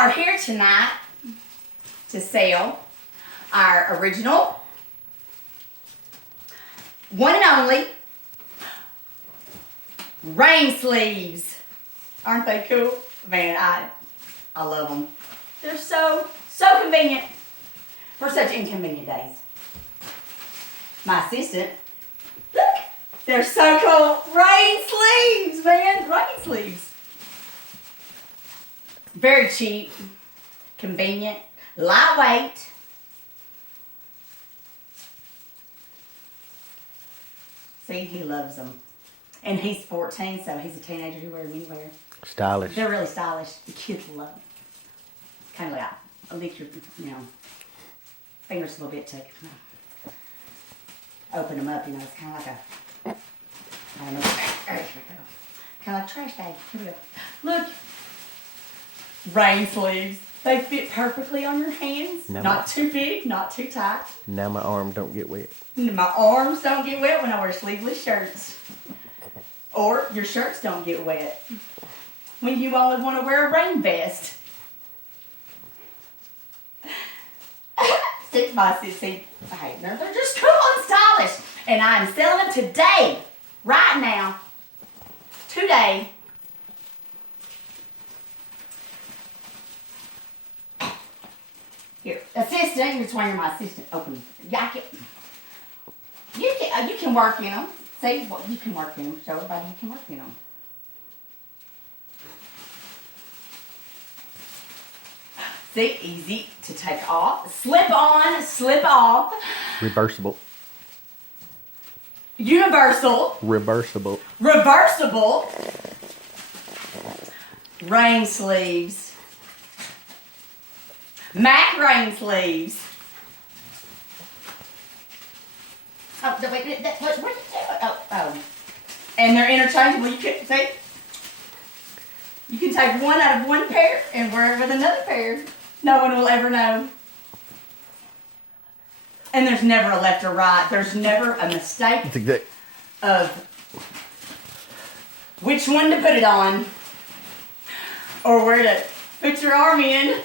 are here tonight to sell our original, one and only, rain sleeves. Aren't they cool? Man, I love them. They're so convenient for such inconvenient days. My assistant, look, they're so cool. Rain sleeves, man, rain sleeves. Very cheap, convenient, lightweight. See, he loves them. And he's 14, so he's a teenager who wears them anywhere. Stylish. They're really stylish. The kids love them. Kind of like, I'll lick your, fingers a little bit to open them up, It's kind of like I don't know. There we go. Kind of like a trash bag. Here we go. Look. Rain sleeves. They fit perfectly on your hands. No. Not too big, not too tight. Now my arm don't get wet. My arms don't get wet when I wear sleeveless shirts. Or your shirts don't get wet when you only want to wear a rain vest. Stick by see, hey, they're just cool and stylish. And I'm selling them today, right now, today. Here, assistant, you're swinging my assistant. Open, you can work in them. See what you can work in them. Show everybody you can work in them. See, easy to take off. Slip on, slip off. Reversible. Universal. Reversible. Reversible. Rain sleeves. Mac rain sleeves. Oh, wait, what did you do? Oh. And they're interchangeable. You can see. You can take one out of one pair and wear it with another pair. No one will ever know. And there's never a left or right. There's never a mistake of which one to put it on or where to put your arm in